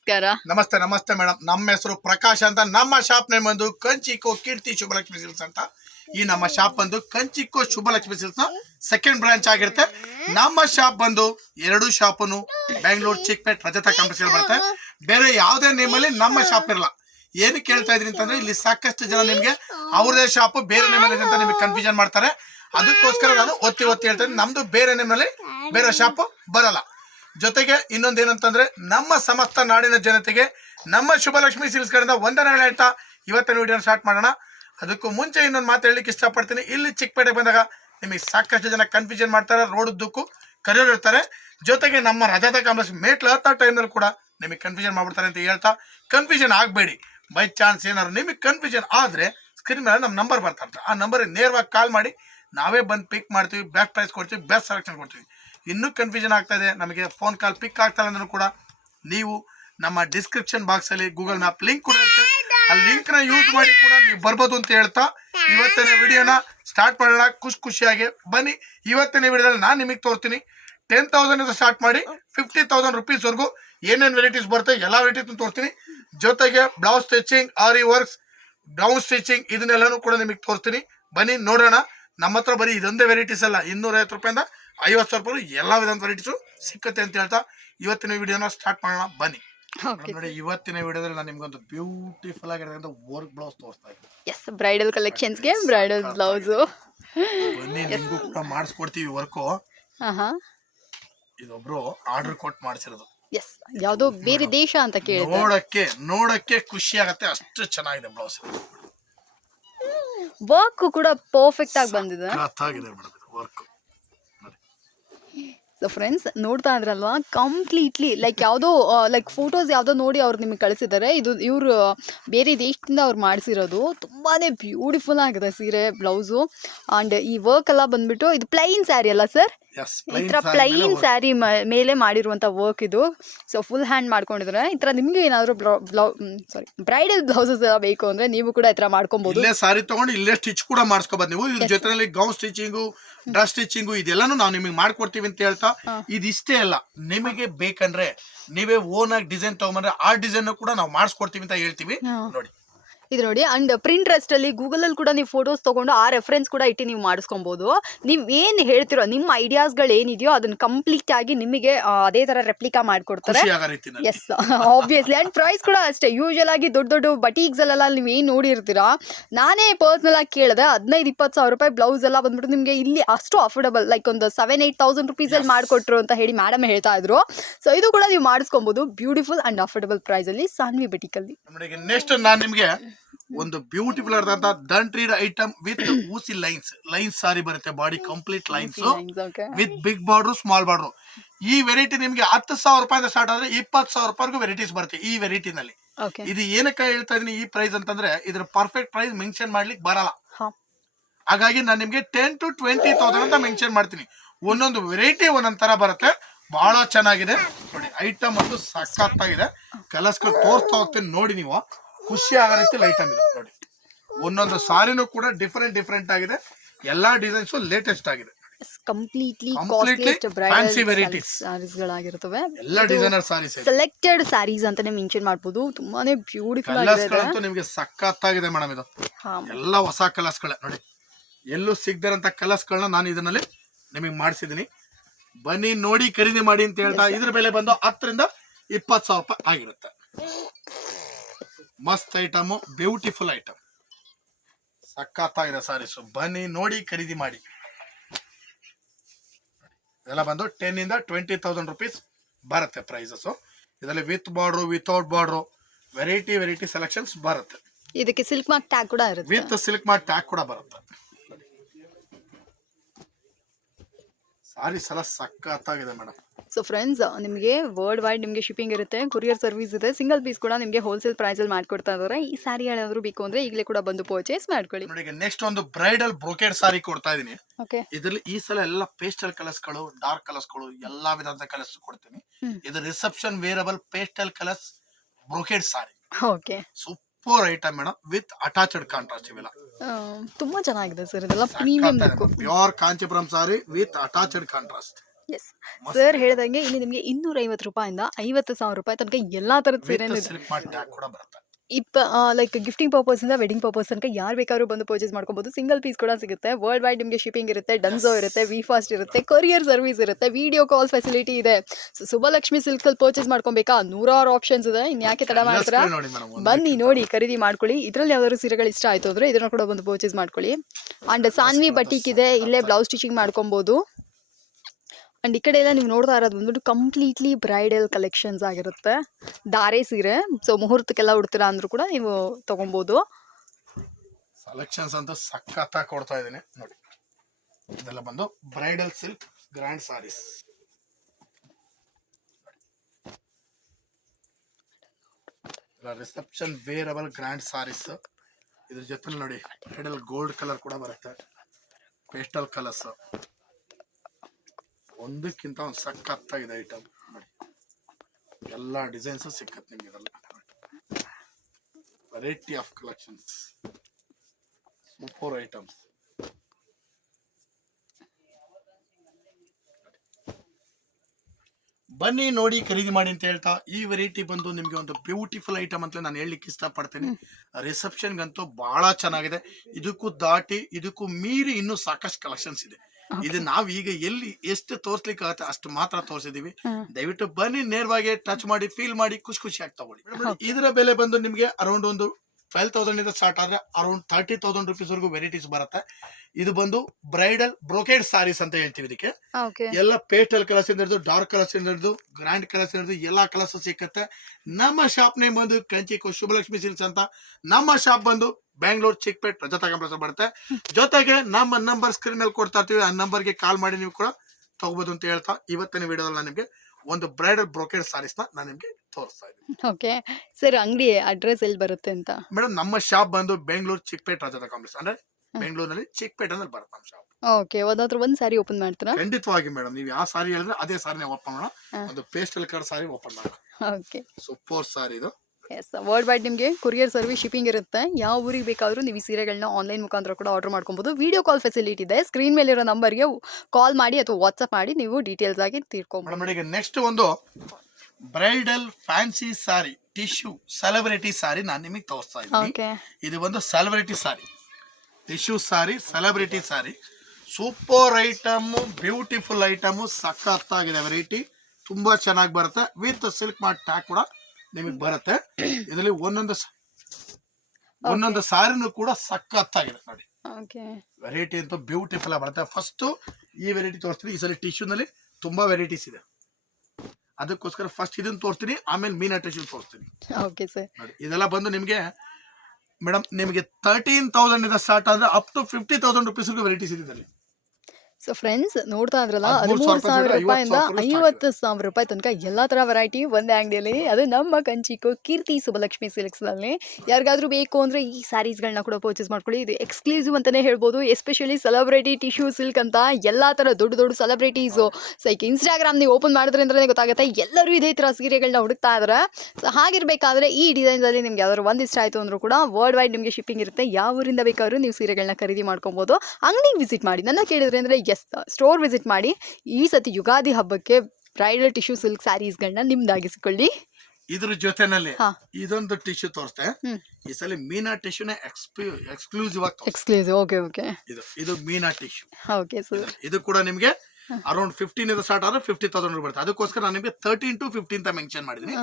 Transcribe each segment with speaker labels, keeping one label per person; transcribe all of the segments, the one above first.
Speaker 1: ನಮಸ್ಕಾರ.
Speaker 2: ನಮಸ್ತೆ ನಮಸ್ತೆ ಮೇಡಮ್ ನಮ್ಮ ಹೆಸರು ಪ್ರಕಾಶ್ ಅಂತ. ನಮ್ಮ ಶಾಪ್ ನೇಮ್ ಬಂದು ಕಂಚಿಕೋ ಕೀರ್ತಿ ಶುಭಲಕ್ಷ್ಮಿ ಸಿಲ್ಸ್ ಅಂತ. ಈ ನಮ್ಮ ಶಾಪ್ ಬಂದು ಕಂಚಿಕೋ ಶುಭಲಕ್ಷ್ಮಿ ಸಿಲ್ಸ್ ಸೆಕೆಂಡ್ ಬ್ರಾಂಚ್ ಆಗಿರುತ್ತೆ. ನಮ್ಮ ಶಾಪ್ ಬಂದು ಎರಡು ಶಾಪನು ಬೆಂಗಳೂರು ಚಿಕ್ಕಪೇಟ್ ರಜತ ಕಾಂಪ್ಲೆಕ್ಸ್ ಬರುತ್ತೆ. ಬೇರೆ ಯಾವುದೇ ನೇಮಲ್ಲಿ ನಮ್ಮ ಶಾಪ್ ಇರಲ್ಲ. ಏನು ಕೇಳ್ತಾ ಇದ್ರಿ ಅಂತಂದ್ರೆ ಇಲ್ಲಿ ಸಾಕಷ್ಟು ಜನ ನಿಮ್ಗೆ ಅವ್ರದೇ ಶಾಪ್, ಬೇರೆ ನೇಮಲ್ಲಿ ಅಲ್ಲಿ ಅಂತ ನಿಮಗೆ ಕನ್ಫ್ಯೂಷನ್ ಮಾಡ್ತಾರೆ. ಅದಕ್ಕೋಸ್ಕರ ನಾನು ಒತ್ತಿ ಒತ್ತಿ ಹೇಳ್ತೇನೆ ನಮ್ದು ಬೇರೆ ನೇಮಲ್ಲಿ ಬೇರೆ ಶಾಪ್ ಬರಲ್ಲ. ಜೊತೆಗೆ ಇನ್ನೊಂದು ಏನಂತಂದ್ರೆ ನಮ್ಮ ಸಮಸ್ತ ನಾಡಿನ ಜನತೆಗೆ ನಮ್ಮ ಶುಭಲಕ್ಷ್ಮಿ ಸಿಲ್ಸ್ ಕಡೆಯಿಂದ ವಂದನೆಗಳು ಹೇಳ್ತಾ ಇವತ್ತಿನ ವಿಡಿಯೋನ ಸ್ಟಾರ್ಟ್ ಮಾಡೋಣ. ಅದಕ್ಕೂ ಮುಂಚೆ ಇನ್ನೊಂದು ಮಾತು ಹೇಳಲಿಕ್ಕೆ ಇಷ್ಟಪಡ್ತೀನಿ. ಇಲ್ಲಿ ಚಿಕ್ಕಪೇಟೆ ಬಂದಾಗ ನಿಮಗೆ ಸಾಕಷ್ಟು ಜನ ಕನ್ಫ್ಯೂಷನ್ ಮಾಡ್ತಾರೆ, ರೋಡ್ ಉದ್ದಕ್ಕೂ ಕರೆಯೋರು ಇರ್ತಾರೆ. ಜೊತೆಗೆ ನಮ್ಮ ರಜಾದ ಕಾಂಗ್ರೆಸ್ ಮೇಟ್ಲು ಹತ್ತ ಟೈಮ್ನಲ್ಲಿ ಕೂಡ ನಿಮಗೆ ಕನ್ಫ್ಯೂಷನ್ ಮಾಡ್ಬಿಡ್ತಾರೆ ಅಂತ ಹೇಳ್ತಾ ಕನ್ಫ್ಯೂಷನ್ ಆಗಬೇಡಿ. ಬೈ ಚಾನ್ಸ್ ಏನಾದ್ರು ನಿಮಗೆ ಕನ್ಫ್ಯೂಷನ್ ಆದರೆ ಸ್ಕ್ರೀನ್ ಮೇಲೆ ನಮ್ಮ ನಂಬರ್ ಬರ್ತಾ ಆ ನಂಬರಿಗೆ ನೇರವಾಗಿ ಕಾಲ್ ಮಾಡಿ, ನಾವೇ ಬಂದು ಪಿಕ್ ಮಾಡ್ತೀವಿ ಬೆಸ್ಟ್ ಪ್ರೈಸ್ ಕೊಡ್ತೀವಿ ಬೆಸ್ಟ್ ಸೆಲೆಕ್ಷನ್ ಕೊಡ್ತೀವಿ. ಇನ್ನೂ ಕನ್ಫ್ಯೂಷನ್ ಆಗ್ತಾ ಇದೆ. ನಮಗೆ ಫೋನ್ ಕಾಲ್ ಪಿಕ್ ಆಗ್ತಾ ಇಲ್ಲ ಅಂದ್ರೂ ಕೂಡ ನೀವು ನಮ್ಮ ಡಿಸ್ಕ್ರಿಪ್ಷನ್ ಬಾಕ್ಸಲ್ಲಿ ಗೂಗಲ್ ಮ್ಯಾಪ್ ಲಿಂಕ್ ಕೂಡ ಇರುತ್ತೆ. ಆ ಲಿಂಕ್ನ ಯೂಸ್ ಮಾಡಿ ಕೂಡ ನೀವು ಬರ್ಬೋದು ಅಂತ ಹೇಳ್ತಾ ಇವತ್ತಿನ ವಿಡಿಯೋನ ಸ್ಟಾರ್ಟ್ ಮಾಡೋಣ. ಖುಷಿ ಖುಷಿಯಾಗಿ ಬನ್ನಿ. ಇವತ್ತಿನ ವಿಡಿಯೋದಲ್ಲಿ ನಾನು ನಿಮಗೆ ತೋರ್ತೀನಿ ಟೆನ್ ತೌಸಂಡ್ ಇಂದ ಸ್ಟಾರ್ಟ್ ಮಾಡಿ ಫಿಫ್ಟಿ ತೌಸಂಡ್ ರುಪೀಸ್ವರೆಗೂ ಏನೇನು ವೆರೈಟೀಸ್ ಬರುತ್ತೆ ಎಲ್ಲ ವೆರೈಟೀಸ್ ತೋರ್ತೀನಿ ಜೊತೆಗೆ blouse stitching aari works down stitching ಇದನ್ನೆಲ್ಲನೂ ಕೂಡ ನಿಮಗೆ ತೋರಿಸ್ತೀನಿ. ಬನ್ನಿ ನೋಡೋಣ. ನಮ್ಮ ಹತ್ರ ಬರೀ ಇದೊಂದೇ ವೆರೈಟೀಸ್ ಅಲ್ಲ. ಇನ್ನೂರೈವತ್ತು ರೂಪಾಯಿಂದ ಐವತ್ತು ಸಾವಿರ ರೂಪಾಯಿ ಎಲ್ಲ ವಿಧದ ವೆರೈಟೀಸು ಸಿಕ್ಕತ್ತೆ ಅಂತ ಹೇಳ್ತಾ ಇವತ್ತಿನ ವಿಡಿಯೋನ ಸ್ಟಾರ್ಟ್ ಮಾಡೋಣ. ಬನ್ನಿ. ನೋಡಿ ಇವತ್ತಿನ ವಿಡಿಯೋದಲ್ಲಿ ನಾನು ನಿಮ್ಗೊಂದು ಬ್ಯೂಟಿಫುಲ್ ಆಗಿರೋದ್ರಿಂದ ವರ್ಕ್ ಬ್ಲೌಸ್ ತೋರಿಸ್ತಾ ಇದ್ದೀನಿ.
Speaker 1: ಎಸ್ ಬ್ರೈಡಲ್ ಕಲೆಕ್ಷನ್ಸ್ಗೆ ಬ್ರೈಡಲ್ ಬ್ಲೌಸ್
Speaker 2: ಬನ್ನಿ ನಿಮಗೂ ಕೂಡ ಮಾಡಿಸ್ಕೊಡ್ತೀವಿ ವರ್ಕು ಇದೊಬ್ರು ಆರ್ಡರ್ ಕೊಟ್ಟು ಮಾಡಿಸಿರೋದು.
Speaker 1: ಎಸ್ ಯಾವುದೋ ಬೇರೆ ದೇಶ ಅಂತ ಕೇಳಿ
Speaker 2: ನೋಡಕ್ಕೆ ನೋಡಕ್ಕೆ ಖುಷಿ ಆಗತ್ತೆ ಅಷ್ಟು ಚೆನ್ನಾಗಿದೆ ಬ್ಲೌಸ್
Speaker 1: ವರ್ಕ್ ಕೂಡ ಪರ್ಫೆಕ್ಟ್ ಆಗಿ ಬಂದಿದೆ.
Speaker 2: ವರ್ಕ್
Speaker 1: ಸೊ ಫ್ರೆಂಡ್ಸ್ ನೋಡ್ತಾ ಇದ್ರಲ್ವಾ? ಕಂಪ್ಲೀಟ್ಲಿ ಲೈಕ್ ಯಾವುದೋ ಲೈಕ್ ಫೋಟೋಸ್ ಯಾವುದೋ ನೋಡಿ ಅವ್ರು ನಿಮಗೆ ಕಳಿಸಿದ್ದಾರೆ ಇದು ಇವರು ಬೇರೆ ದೇಶದಿಂದ ಅವ್ರು ಮಾಡಿಸಿರೋದು. ತುಂಬಾ ಬ್ಯೂಟಿಫುಲ್ ಆಗಿದೆ ಸೀರೆ ಬ್ಲೌಸು ಆ್ಯಂಡ್ ಈ ವರ್ಕ್ ಎಲ್ಲ ಬಂದುಬಿಟ್ಟು ಇದು ಪ್ಲೈನ್ ಸ್ಯಾರಿ ಅಲ್ಲ ಸರ್ ಈ ಥರ ಪ್ಲೈನ್ ಸ್ಯಾರಿ ಮೇಲೆ ಮಾಡಿರುವಂತ ವರ್ಕ್ ಇದು. ಸೊ ಫುಲ್ ಹ್ಯಾಂಡ್ ಮಾಡ್ಕೊಂಡಿದ್ರೆ ಈ ಥರ ನಿಮಗೆ ಏನಾದರೂ ಬ್ಲೌ ಬ್ಲೌ ಸಾರಿ ಬ್ರೈಡಲ್ ಬ್ಲೌಸಸ್ ಎಲ್ಲ ಬೇಕು ಅಂದ್ರೆ ನೀವು ಕೂಡ ಈ ಥರ ಮಾಡ್ಕೊಬೋದು.
Speaker 2: ಇಲ್ಲೇ ಸಾರಿ ತಗೊಂಡು ಇಲ್ಲೇ ಸ್ಟಿಚ್ ಕೂಡ ಮಾಡಿಸ್ಕೋಬೋದು ನೀವು. ಇದ್ರ ಜೊತೆಯಲ್ಲಿ ಗೌನ್ ಸ್ಟಿಚಿಂಗ್ ಡ್ರೆಸ್ ಸ್ಟಿಚಿಂಗು ಇದೆಲ್ಲಾನು ನಾವು ನಿಮಗೆ ಮಾಡ್ಕೊಡ್ತೀವಿ ಅಂತ ಹೇಳ್ತಾ
Speaker 1: ಇದು
Speaker 2: ಇದಿಷ್ಟೇ ಅಲ್ಲ ನಿಮಗೆ ಬೇಕಂದ್ರೆ ನೀವೇ ಓನ್ ಆಗಿ ಡಿಸೈನ್ ತಗೊಂಡ್ರೆ ಆ ಡಿಸೈನ್ ಕೂಡ ನಾವು ಮಾಡಿಸ್ಕೊಡ್ತೀವಿ ಅಂತ ಹೇಳ್ತೀವಿ. ನೋಡಿ.
Speaker 1: ಇದು ನೋಡಿ. ಅಂಡ್ ಪ್ರಿಂಟ್ರೆಸ್ಟ್ ಅಲ್ಲಿ ಗೂಗಲ್ ಅಲ್ಲಿ ಕೂಡ ನೀವು ಫೋಟೋಸ್ ತಗೊಂಡು ಆ ರೆಫರೆನ್ಸ್ ಕೂಡ ಇಟ್ಟು ನೀವು ಮಾಡಿಸ್ಕೊಬಹುದು ನೀವು ಏನು ಹೇಳ್ತಿರೋ ನಿಮ್ಮ ಐಡಿಯಾಸ್ಗಳು ಏನಿದೆಯೋ ಅದನ್ನ ಕಂಪ್ಲೀಟ್ ಆಗಿ ನಿಮಗೆ ಅದೇ ತರ ರೆಪ್ಲಿಕಾ ಮಾಡ್ಕೊಡ್ತಾರೆ. ಎಸ್ ಆಬ್ವಿಯಸ್ಲಿ ಅಂಡ್ ಪ್ರೈಸ್ ಕೂಡ ಅಷ್ಟೇ. ಯೂಶಲ್ ಆಗಿ ದೊಡ್ಡ ದೊಡ್ಡ ಬಟೀಕ್ಸಲ್ಲೆಲ್ಲ ನೀವು ಏನು ನೋಡಿರ್ತೀರಾ? ನಾನೇ ಪರ್ಸನಲ್ ಆಗಿ ಕೇಳಿದೆ ಹದಿನೈದು ಇಪ್ಪತ್ತು ಸಾವಿರ ರೂಪಾಯಿ ಬ್ಲೌಸ್ ಎಲ್ಲ ಬಂದ್ಬಿಟ್ಟು ನಿಮಗೆ ಇಲ್ಲಿ ಅಷ್ಟು ಅಫೋರ್ಡಬಲ್ ಲೈಕ್ ಒಂದು ಸೆವೆನ್ ಏಟ್ ತೌಸಂಡ್ ರುಪೀಸಲ್ಲಿ ಮಾಡಿಕೊಟ್ರು ಅಂತ ಹೇಳಿ ಮೇಡಮ್ ಹೇಳ್ತಾ ಇದ್ರು. ಸೊ ಇದು ಕೂಡ ನೀವು ಮಾಡಿಸ್ಕೊಬಹುದು ಬ್ಯೂಟಿಫುಲ್ ಅಂಡ್ ಅಫೋರ್ಡಬಲ್ ಪ್ರೈಸಲ್ಲಿ ಸಾನ್ವಿ ಬಟಿಕಲ್ಲಿ
Speaker 2: ನೆಕ್ಸ್ಟ್ ನಾನು ನಿಮಗೆ ಒಂದು ಬ್ಯೂಟಿಫುಲ್ ಆದಂತ ದಂಟ್ರೀಡ್ ಐಟಮ್ ವಿತ್ ಊಸಿ ಲೈನ್ಸ್ ಲೈನ್ಸ್ ಸಾರಿ ಬರುತ್ತೆ body complete lines with big border small border ಈ ವೆರೈಟಿ ನಿಮ್ಗೆ ಹತ್ತು ಸಾವಿರ ರೂಪಾಯಿಂದ ಸ್ಟಾರ್ಟ್ ಆದ್ರೆ ಇಪ್ಪತ್ ಸಾವಿರ ರೂಪಾಯಿಗೂ ವೆರೈಟೀಸ್ ಬರುತ್ತೆ ಈ ವೆರೈಟಿನಲ್ಲಿ ಇದು ಏನಕ್ಕೆ ಹೇಳ್ತಾ ಇದೀನಿ ಈ ಪ್ರೈಸ್ ಅಂತಂದ್ರೆ ಇದ್ರ ಪರ್ಫೆಕ್ಟ್ ಪ್ರೈಸ್ ಮೆನ್ಷನ್ ಮಾಡ್ಲಿಕ್ಕೆ ಬರಲ್ಲ. ಹಾಗಾಗಿ ನಾನು ನಿಮ್ಗೆ ಟೆನ್ ಟು ಟ್ವೆಂಟಿ ತೌಸಂಡ್ ಅಂತ ಮೆನ್ಷನ್ ಮಾಡ್ತೀನಿ. ಒಂದೊಂದು ವೆರೈಟಿ ಒಂದೊಂದ್ ತರ ಬರುತ್ತೆ. ಬಹಳ ಚೆನ್ನಾಗಿದೆ. ನೋಡಿ ಐಟಮ್ ಅದು ಸಕ್ಕತ್ತಾಗಿದೆ ಕಲರ್ಸ್ಗಳು ತೋರಿಸ್ತಾ ಹೋಗ್ತೀನಿ ನೋಡಿ ನೀವು. ಖುಷಿ ಆಗೋ ರೀತಿ ಲೈಟ್ ಆಗಿದೆ ನೋಡಿ. ಒಂದೊಂದು ಸಾರಿನೂ ಕೂಡ ಡಿಫರೆಂಟ್ ಡಿಫರೆಂಟ್ ಆಗಿದೆ. ಎಲ್ಲಾ ಡಿಸೈನ್ಸ್ ಲೇಟೆಸ್ಟ್ ಆಗಿದೆ.
Speaker 1: ಕಂಪ್ಲೀಟ್ಲಿ
Speaker 2: ಫ್ಯಾನ್ಸಿ
Speaker 1: ವೆರೈಟೀಸ್
Speaker 2: ಎಲ್ಲ ಡಿಸೈನರ್ ಸಾರೀಸ್
Speaker 1: ಸೆಲೆಕ್ಟೆಡ್ ಸಾರೀಸ್ ಅಂತಾನೆ ಮೆನ್ಷನ್ ಮಾಡಬಹುದು ತುಂಬಾನೇ ಬ್ಯೂಟಿಫುಲ್ ಆಗಿದೆ.
Speaker 2: ನಿಮಗೆ ಸಖತ್ತಾಗಿದೆ ಮೇಡಮ್ ಇದು. ಎಲ್ಲ ಹೊಸ ಕಲರ್ಸ್ಗಳೇ ನೋಡಿ. ಎಲ್ಲೂ ಸಿಗದಿರಂತ ಕಲರ್ಸ್ಗಳನ್ನ ನಾನು ಇದರಲ್ಲಿ ನಿಮಗೆ ಮಾಡಿಸಿದ್ದೀನಿ. ಬನ್ನಿ ನೋಡಿ ಖರೀದಿ ಮಾಡಿ ಅಂತ ಹೇಳ್ತಾ ಇದ್ರ ಬೆಲೆ ಬಂದು ಹತ್ತರಿಂದ ಇಪ್ಪತ್ತು ಸಾವಿರ ರೂಪಾಯಿ ಆಗಿರುತ್ತೆ. ಮಸ್ತ್ ಐಟಮು ಬ್ಯೂಟಿಫುಲ್ ಐಟಮ್ ಸಖತ್ತಾಗಿದೆ ಸಾರೀಸು. ಬನ್ನಿ ನೋಡಿ ಖರೀದಿ ಮಾಡಿ. ಇದೆಲ್ಲ ಬಂದು ಟೆನ್ನಿಂದ ಟ್ವೆಂಟಿ ತೌಸಂಡ್ ರುಪೀಸ್ ಬರುತ್ತೆ ಪ್ರೈಸಸ್ ಇದರಲ್ಲಿ with border without border variety variety selections ಬರುತ್ತೆ.
Speaker 1: ಇದಕ್ಕೆ ಸಿಲ್ಕ್ ಮಾರ್ಕ್ ಟ್ಯಾಗ್ ಕೂಡ ಇರುತ್ತೆ.
Speaker 2: ವಿತ್ ಸಿಲ್ಕ್ ಮಾರ್ಕ್ ಟ್ಯಾಗ್ ಕೂಡ ಬರುತ್ತೆ. ಸಾರೀಸ್ ಸಲ ಸಖತ್ತಾಗಿದೆ ಮೇಡಮ್.
Speaker 1: ಸೊ ಫ್ರೆಂಡ್ಸ್ ನಿಮಗೆ ವರ್ಲ್ಡ್ ವೈಡ್ ನಿಮಗೆ ಶಿಪ್ಪಿಂಗ್ ಇರುತ್ತೆ ಕುರಿಯರ್ ಸರ್ವಿಸ್ ಇದೆ ಸಿಂಗಲ್ ಪೀಸ್ ಕೂಡ ನಿಮಗೆ ಹೋಲ್ಸೇಲ್ ಪ್ರೈಸಲ್ಲಿ ಮಾಡ್ಕೊಡ್ತಾ ಇದ್ದಾರೆ ಈ ಸ್ಯಾರಿ ಏನಾದರೂ ಬೇಕು ಅಂದರೆ ಈಗಲೇ ಕೂಡ ಬಂದು ಪರ್ಚೇಸ್ ಮಾಡ್ಕೊಳ್ಳಿ.
Speaker 2: ನೋಡಿ ನೆಕ್ಸ್ಟ್ ಒಂದು ಬ್ರೈಡಲ್ ಬ್ರೋಕೆಡ್ ಸಾರಿ ಕೊಡ್ತಾ ಇದ್ದೀನಿ
Speaker 1: ಓಕೆ
Speaker 2: ಇದ್ರಲ್ಲಿ ಈ ಸಲ ಎಲ್ಲ ಪೇಸ್ಟಲ್ ಕಲರ್ಸ್ಗಳು ಡಾರ್ಕ್ ಕಲರ್ಸ್ಗಳು ಎಲ್ಲಾ ವಿಧದ ಕಲರ್ಸ್ ಕೊಡ್ತೀನಿ. ಇದು reception wearable pastel colours brocade sari
Speaker 1: okay
Speaker 2: super item madam with attached contrast ಇವೆಲ್ಲ
Speaker 1: ತುಂಬ ಚೆನ್ನಾಗಿದೆ ಸರ್ ಇದೆಲ್ಲ premium look
Speaker 2: pure Kanchipuram sari with attached contrast
Speaker 1: yes sir ಹೇಳ್ದಂಗೆ ಇಲ್ಲಿ ನಿಮಗೆ ಇನ್ನೂರ ಐವತ್ತು ರೂಪಾಯಿಂದ ಐವತ್ತು ಸಾವಿರ ರೂಪಾಯಿ ತನಕ ಎಲ್ಲಾ ತರದ ಸೀರೆನೂ ಇದೆ.
Speaker 2: ಸಿಲ್ಕ್ ಮಾಡಿ ಟ್ಯಾಗ್ ಕೂಡ ಬರುತ್ತೆ.
Speaker 1: ಇಪ್ಪ ಲೈಕ್ ಗಿಫ್ಟಿಂಗ್ ಪರ್ಪಸ್ ಇಂದ ವೆಡ್ಡಿಂಗ್ ಪರ್ಪಸ್ ತನಕ ಯಾರು ಬೇಕಾದ್ರೂ ಬಂದು ಪರ್ಚೇಸ್ ಮಾಡ್ಕೊಬಹುದು ಸಿಂಗಲ್ ಪೀಸ್ ಕೂಡ ಸಿಗುತ್ತೆ. ವರ್ಲ್ಡ್ ವೈಡ್ ನಿಮಗೆ ಶಿಪ್ಪಿಂಗ್ ಇರುತ್ತೆ ಡನ್ಸೋ ಇರುತ್ತೆ ವಿ ಫಾಸ್ಟ್ ಇರುತ್ತೆ ಕೊರಿಯರ್ ಸರ್ವಿಸ್ ಇರುತ್ತೆ ವಿಡಿಯೋ ಕಾಲ್ ಫೆಸಿಲಿಟಿ ಇದೆ. ಸೊ ಸುಬ್ಬಲಕ್ಷ್ಮಿ ಸಿಲ್ಕ್ ಅಲ್ಲಿ ಪರ್ಚೇಸ್ ಮಾಡ್ಕೊಬೇಕಾ? ನೂರಾರು ಆಪ್ಷನ್ಸ್ ಇದೆ. ಇನ್ ಯಾಕೆ ತಡ ಮಾಡ್ತೀರಾ? ಬನ್ನಿ ನೋಡಿ ಖರೀದಿ ಮಾಡ್ಕೊಳ್ಳಿ. ಇದರಲ್ಲಿ ಯಾವ್ದಾದ್ರು ಸೀರೆಗಳು ಇಷ್ಟ ಆಯ್ತು ಅಂದ್ರೆ ಇದನ್ನ ಕೂಡ ಬಂದು ಪರ್ಚೇಸ್ ಮಾಡ್ಕೊಳ್ಳಿ. ಅಂಡ್ ಸಾನ್ವಿ ಬಟೀಕ್ ಇದೆ ಇಲ್ಲೇ ಬ್ಲೌಸ್ ಸ್ಟಿಚಿಂಗ್ ಮಾಡ್ಕೊಬಹುದು ಅಂಡ್ ಈ ಕಡೆ ಎಲ್ಲ ನೀವು ನೋಡ್ತಾ ಇರೋದು ಬಂದ್ಬಿಟ್ಟು ಕಂಪ್ಲೀಟ್ಲಿ ಬ್ರೈಡಲ್ ಕಲೆಕ್ಷನ್ಸ್ ಆಗಿರುತ್ತೆ. ದಾರೆ ಸೀರೆ ಸೊ ಮುಹೂರ್ತಕ್ಕೆಲ್ಲ ಉಡ್ತೀರಾ ಅಂದ್ರೂ ಕೂಡ ನೀವು ತಗೊಬೋದು.
Speaker 2: ಸೆಲೆಕ್ಷನ್ಸ್ ಅಂತ ಸಖತ್ತಾಗಿ ಕೊಡ್ತಾ ಇದ್ದೀನಿ. ನೋಡಿ, ಇದೆಲ್ಲ ಬಂದು bridal silk grand saris reception wearable grand saris ಇದ್ರ ಜೊತೆ ನೋಡಿ ಬ್ರೈಡಲ್ ಗೋಲ್ಡ್ ಕಲರ್ ಕೂಡ ಬರುತ್ತೆ. ಪೇಸ್ಟಲ್ ಕಲರ್ಸ್ ಒಂದಕ್ಕಿಂತ ಒಂದು ಸಖತ್ತಾಗಿದೆ ಐಟಮ್ ನೋಡಿ. ಎಲ್ಲ ಡಿಸೈನ್ಸ್ ಸಿಕ್ಕತ್ತೆ ನಿಮ್ಗೆ ಇದೆಲ್ಲ. Variety of collections super items ಬನ್ನಿ ನೋಡಿ ಖರೀದಿ ಮಾಡಿ ಅಂತ ಹೇಳ್ತಾ, ಈ ವೆರೈಟಿ ಬಂದು ನಿಮಗೆ ಒಂದು ಬ್ಯೂಟಿಫುಲ್ ಐಟಮ್ ಅಂತ ನಾನು ಹೇಳಲಿಕ್ಕೆ ಇಷ್ಟಪಡ್ತೇನೆ. ರಿಸೆಪ್ಷನ್ಗಂತೂ ಬಹಳ ಚೆನ್ನಾಗಿದೆ. ಇದಕ್ಕೂ ದಾಟಿ, ಇದಕ್ಕೂ ಮೀರಿ ಇನ್ನೂ ಸಾಕಷ್ಟು ಕಲೆಕ್ಷನ್ಸ್ ಇದೆ. ಇದು ನಾವ್ ಈಗ ಎಲ್ಲಿ ಎಷ್ಟು ತೋರ್ಸ್ಲಿಕ್ಕೆ ಆಗತ್ತೆ ಅಷ್ಟು ಮಾತ್ರ ತೋರಿಸಿದೀವಿ. ದಯವಿಟ್ಟು ಬನ್ನಿ ನೇರವಾಗಿ ಟಚ್ ಮಾಡಿ ಫೀಲ್ ಮಾಡಿ ಖುಷಿ ಖುಷಿಯಾಗಿ ತಗೊಳ್ಳಿ. ಇದರ ಬೆಲೆ ಬಂದು ನಿಮಗೆ ಅರೌಂಡ್ ಒಂದು ಫೈವ್ ತೌಸಂಡ್ ಇಂದ ಸ್ಟಾರ್ಟ್ ಆದ್ರೆ ಅರೌಂಡ್ ತರ್ಟಿ ತೌಸಂಡ್ ರುಪೀಸ್ ವರೆಗೂ ವೆರೈಟೀಸ್ ಬರುತ್ತೆ. ಇದು ಬಂದು ಬ್ರೈಡಲ್ ಬ್ರೋಕೇಡ್ ಸಾರೀಸ್ ಅಂತ ಹೇಳ್ತೀವಿ ಇದಕ್ಕೆ. ಎಲ್ಲ ಪೇಸ್ಟಲ್ ಕಲರ್ಸ್ ಇಂದ ಹಿಡಿದು ಡಾರ್ಕ್ ಕಲರ್ಸ್ ಇಂದ ಹಿಡಿದು ಗ್ರ್ಯಾಂಡ್ ಕಲರ್ಸ್ ಹಿಡಿದು ಎಲ್ಲಾ ಕಲರ್ಸ್ ಸಿಕ್ಕತ್ತೆ. ನಮ್ಮ ಶಾಪ್ ನೇಮ್ ಬಂದು ಕಂಚಿಕೋ ಶುಭಲಕ್ಷ್ಮಿ ಸಿಲ್ಸ್ ಅಂತ ನಮ್ಮ ಶಾಪ್ ಬಂದು ಬ್ಯಾಂಗ್ಳೂರ್ ಚಿಕ್ಪೇಟ್ ರಜತಾ ಕಾಂಪ್ಲೆಕ್ಸ್ ಬರುತ್ತೆ. ಜೊತೆಗೆ ನಮ್ಮ ನಂಬರ್ ಸ್ಕ್ರೀನ್ ಮೇಲೆ ಕೊಡ್ತಾ ಇರ್ತೀವಿ. ಆ ನಂಬರ್ಗೆ ಕಾಲ್ ಮಾಡಿ ನೀವು ಕೂಡ ತಗೋಬಹುದು ಅಂತ ಹೇಳ್ತಾ ಇವತ್ತಿನ ವಿಡಿಯೋದಲ್ಲಿ ನಾನು ನಿಮಗೆ ಒಂದು ಬ್ರೈಡಲ್ ಬ್ರೋಕೆಡ್ ಸಾರೀಸ್ನ ನಾನು ನಿಮಗೆ ತೋರಿಸ್ತಾ ಇದ್ದೀನಿ.
Speaker 1: ಓಕೆ ಸರ್ ಅಂಗಡಿ ಅಡ್ರೆಸ್ ಎಲ್ಲಿ ಬರುತ್ತೆ ಅಂತ?
Speaker 2: ಮೇಡಮ್ ನಮ್ಮ ಶಾಪ್ ಬಂದು ಬೆಂಗಳೂರು ಚಿಕ್ಪೇಟ್ ರಜತಾ ಕಾಂಪ್ಲೆಕ್ಸ್ ಅಂದ್ರೆ ಬೆಂಗಳೂರಿನಲ್ಲಿ ಚಿಕ್ಪೇಟ್ ಅಂದ್ರೆ ಬರುತ್ತೆ ನಮ್ಮ ಶಾಪ್
Speaker 1: ಓಕೆ ಒಂದಾದ್ರೂ ಒಂದ್ ಸಾರಿ ಓಪನ್ ಮಾಡ್ತೀರಾ?
Speaker 2: ಖಂಡಿತವಾಗಿ ಮೇಡಮ್ ನೀವು ಯಾವ ಸಾರಿ ಹೇಳಿದ್ರೆ ಅದೇ ಸಾರಿನೇ ಓಪನ್ ಮಾಡೋಣ. ಒಂದು ಪೇಸ್ಟಲ್ ಕಲರ್ ಸಾರಿ ಓಪನ್ ಮಾಡೋಣ.
Speaker 1: ಓಕೆ
Speaker 2: ಸೂಪರ್ ಸಾರಿ ಇದು.
Speaker 1: ಎಸ್ ವರ್ಲ್ಡ್ ವೈಡ್ ನಿಮಗೆ ಕೊರಿಯರ್ ಸರ್ವಿಸ್ ಶಿಪ್ಪಿಂಗ್ ಇರುತ್ತೆ. ಯಾವ ಊರಿಗೆ ಬೇಕಾದರೂ ನೀವು ಈ ಸೀರೆಗಳನ್ನ ಆನ್ಲೈನ್ ಮುಖಾಂತರ ಕೂಡ ಆರ್ಡರ್ ಮಾಡ್ಕೊಬೋದು. ವಿಡಿಯೋ ಕಾಲ್ ಫೆಸಿಲಿಟಿ ಇದೆ. ಸ್ಕ್ರೀನ್ ಮೇಲಿರೋ ನಂಬರ್ಗೆ ಕಾಲ್ ಮಾಡಿ ಅಥವಾ ವಾಟ್ಸಪ್ ಮಾಡಿ ನೀವು ಡೀಟೇಲ್ಸ್ ಆಗಿ ತಿಳ್ಕೊಬೋದು.
Speaker 2: ನೆಕ್ಸ್ಟ್ ಒಂದು bridal fancy sari tissue celebrity sari ನಾನು ನಿಮಗೆ ತೋರಿಸ್ತಾ ಇದ್ದೀನಿ.
Speaker 1: ಓಕೆ
Speaker 2: ಇದು ಒಂದು celebrity sari tissue sari celebrity sari super item beautiful item ಸಖತ್ತಾಗಿದೆ ವೆರೈಟಿ ತುಂಬಾ ಚೆನ್ನಾಗಿ ಬರುತ್ತೆ. ವಿತ್ ಸಿಲ್ಕ್ ಮಾರ್ಟ್ ಟ್ಯಾಕ್ ಕೂಡ ನಿಮಗೆ ಬರುತ್ತೆ. ಇದರಲ್ಲಿ ಒಂದೊಂದು ಒಂದೊಂದು ಸಾರಿನೂ ಕೂಡ ಸಖತ್ತಾಗಿದೆ ನೋಡಿ. ವೆರೈಟಿ ಅಂತ ಬ್ಯೂಟಿಫುಲ್ ಆಗಿ ಬರುತ್ತೆ. ಫಸ್ಟ್ ಈ ವೆರೈಟಿ ತೋರಿಸ್ತೀನಿ. ಈ ಸಲ ಟಿಶ್ಯೂನಲ್ಲಿ ತುಂಬಾ ವೆರೈಟೀಸ್ ಇದೆ. ಅದಕ್ಕೋಸ್ಕರ ಫಸ್ಟ್ ಇದನ್ನ ತೋರಿಸ್ತೀನಿ. ಆಮೇಲೆ ಮೀನಾ ಟಿಶ್ಯೂ ತೋರಿಸ್ತೀನಿ.
Speaker 1: ಓಕೆ ಸರ್
Speaker 2: ಇದೆಲ್ಲ ಬಂದು ನಿಮಗೆ ಮೇಡಮ್ ನಿಮಗೆ ತರ್ಟೀನ್ ತೌಸಂಡ್ ಇಂದ ಸ್ಟಾರ್ಟ್ ಆದ್ರೆ up to fifty thousand rupees varieties ಇದೆ ಇದರಲ್ಲಿ.
Speaker 1: ಸೊ ಫ್ರೆಂಡ್ಸ್ ನೋಡ್ತಾ ಇದ್ರಲ್ಲ
Speaker 2: ಹದ್ಮೂರು ಸಾವಿರ ರೂಪಾಯಿಂದ ಐವತ್ತು
Speaker 1: ಸಾವಿರ ರೂಪಾಯಿ ತನಕ ಎಲ್ಲ ತರ ವೆರೈಟಿ ಒಂದೇ ಅಂಗಡಿಯಲ್ಲಿ. ಅದು ನಮ್ಮ ಕಂಚಿಕೋ ಕೀರ್ತಿ ಸುಬಲಕ್ಷ್ಮಿ ಸಿಲ್ಕ್ಸ್ನಲ್ಲಿ ಯಾರಿಗಾದ್ರೂ ಬೇಕು ಅಂದ್ರೆ ಈ ಸ್ಯಾರೀಸ್ಗಳನ್ನ ಕೂಡ ಪರ್ಚೇಸ್ ಮಾಡ್ಕೊಳ್ಳಿ. ಇದು ಎಕ್ಸ್ಕ್ಲೂಸಿವ್ ಅಂತಾನೆ ಹೇಳ್ಬೋದು. ಎಸ್ಪೆಷಲಿ ಸೆಲೆಬ್ರಿಟಿ ಟಿಶ್ಯೂ ಸಿಲ್ಕ್ ಅಂತ ಎಲ್ಲಾ ತರ ದೊಡ್ಡ ದೊಡ್ಡ ಸೆಲೆಬ್ರಿಟೀಸ್ ಸೈಕ್ ಇನ್ಸ್ಟಾಗ್ರಾಮ್ ನೀವು ಓಪನ್ ಮಾಡಿದ್ರೆ ಅಂದ್ರೆ ಗೊತ್ತಾಗುತ್ತೆ. ಎಲ್ಲರೂ ಇದೇ ತರ ಸೀರೆಗಳನ್ನ ಹುಡುಕ್ತಾ ಇದ್ದಾರೆ ಸೊ ಹಾಗಿರ್ಬೇಕಾದ್ರೆ ಈ ಡಿಸೈನ್ಸಲ್ಲಿ ನಿಮ್ಗೆ ಯಾವ್ದಾದ್ರು ಒಂದ್ ಇಷ್ಟ ಆಯ್ತು ಅಂದರೂ ಕೂಡ ವರ್ಲ್ಡ್ ವೈಡ್ ನಿಮಗೆ ಶಿಪ್ಪಿಂಗ್ ಇರುತ್ತೆ. ಯಾವ ಊರಿಂದ ಬೇಕಾದ್ರೂ ನೀವು ಸೀರೆಗಳನ್ನ ಖರೀದಿ ಮಾಡ್ಕೊಬೋದು. ಅಂಗಡಿಗೆ ವಿಸಿಟ್ ಮಾಡಿ. ನನ್ನ ಕೇಳಿದ್ರೆ ಅಂದರೆ ಎಸ್ ಸ್ಟೋರ್ ವಿಸಿಟ್ ಮಾಡಿ ಈ ಸತಿ ಯುಗಾದಿ ಹಬ್ಬಕ್ಕೆ ಬ್ರೈಡಲ್ ಟಿಶ್ಯೂ ಸಿಲ್ಕ್ ಸ್ಯಾರೀಸ್ಗಳನ್ನ ನಿಮ್ದಾಗಿಸಿಕೊಳ್ಳಿ.
Speaker 2: ಇದ್ರ ಜೊತೆನಲ್ಲಿ ಇದೊಂದು ಟಿಶ್ಯೂ ತೋರಿಸ್ತೆ ಈ ಸಲ ಮೀನಾ ಟಿಶ್ಯೂನ ಎಕ್ಸ್ಕ್ಲೂಸಿವ್ ಆಗಿ.
Speaker 1: ಎಕ್ಸ್ಕ್ಲೂಸಿವ್ ಓಕೆ ಓಕೆ
Speaker 2: ಇದು ಇದು ಮೀನಾ ಟಿಶ್ಯೂ
Speaker 1: ಓಕೆ ಸರ್
Speaker 2: ಇದು ಕೂಡ ನಿಮಗೆ ಅರೌಂಡ್ ಫಿಫ್ಟೀನ್ ಇಂದ ಸ್ಟಾರ್ಟ್ ಆದ್ರೆ ಫಿಫ್ಟಿ ತೌಸಂಡ್ ಬರುತ್ತೆ. ಅದಕ್ಕೋಸ್ಕರ ನಾನು ನಿಮಗೆ ತರ್ಟೀನ್ ಟು ಫಿಫ್ಟೀನ್ ಅಂತ ಮೆನ್ಷನ್ ಮಾಡಿದೀನಿ.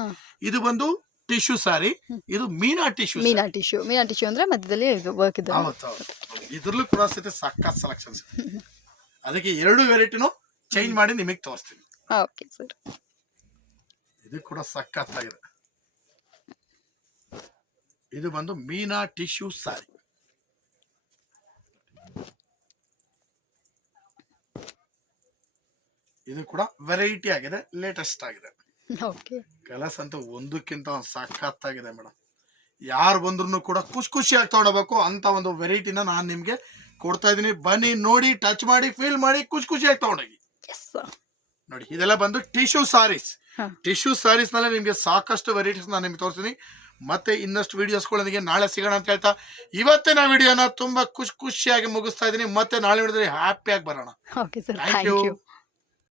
Speaker 2: ಇದು ಬಂದು ಟಿಶ್ಯೂ ಸಾರಿ ಇದು Meena tissue
Speaker 1: Meena tissue Meena tissue ಅಂದ್ರೆ ಮಧ್ಯದಲ್ಲಿ ಇದು ವರ್ಕ್ ಇದೆ
Speaker 2: ಇದ್ರಲ್ಲೂ ಕೂಡ ಸಹಿತ ಸಖತ್ ಸೆಲೆಕ್ಷನ್ಸ್ ಅದಕ್ಕೆ ಎರಡು ವೆರೈಟಿನೂ ಚೇಂಜ್ ಮಾಡಿ ನಿಮಗೆ ತೋರಿಸ್ತೀನಿ.
Speaker 1: Okay sir.
Speaker 2: ಇದು ಕೂಡ ಸಖತ್ತಾಗಿದೆ. ಇದು ಬಂದು ಮೀನಾ ಟಿಶ್ಯೂ ಸಾರಿ. ಇದು ಕೂಡ ವೆರೈಟಿ ಆಗಿದೆ ಲೇಟೆಸ್ಟ್ ಆಗಿದೆ. ಕೆಲಸ ಅಂತೂ ಒಂದಕ್ಕಿಂತ ಒಂದು ಸಖತ್ತಾಗಿದೆ ಮೇಡಮ್ ಯಾರು ಬಂದ್ರು ಕೂಡ ಖುಷಿ ಖುಷಿಯಾಗಿ ತಗೊಂಡೋಗ್ಬೇಕು ಅಂತ ಒಂದು ವೆರೈಟಿನ ನಾನು ನಿಮ್ಗೆ ಕೊಡ್ತಾ ಇದೀನಿ. ಬನ್ನಿ ನೋಡಿ ಟಚ್ ಮಾಡಿ ಫೀಲ್ ಮಾಡಿ ಖುಷಿ ಖುಷಿಯಾಗಿ ತಗೊಂಡೋಗಿ ನೋಡಿ ಇದೆಲ್ಲ ಬಂದು ಟಿಶ್ಯೂ ಸಾರೀಸ್ ಟಿಶ್ಯೂ ಸಾರೀಸ್ನಲ್ಲಿ ನಿಮ್ಗೆ ಸಾಕಷ್ಟು ವೆರೈಟೀಸ್ ನಾನು ನಿಮ್ಗೆ ತೋರಿಸ್ತೀನಿ. ಮತ್ತೆ ಇನ್ನಷ್ಟು ವಿಡಿಯೋಸ್ಗಳೊಂದಿಗೆ ನಾಳೆ ಸಿಗೋಣ ಅಂತ ಹೇಳ್ತಾ ಇವತ್ತಿನ ವಿಡಿಯೋನ ತುಂಬಾ ಖುಷಿ ಖುಷಿಯಾಗಿ ಮುಗಿಸ್ತಾ ಇದೀನಿ. ಮತ್ತೆ ನಾಳೆ ನೋಡಿದ್ರೆ ಹ್ಯಾಪಿಯಾಗಿ ಬರೋಣ.
Speaker 1: Okay sir thank you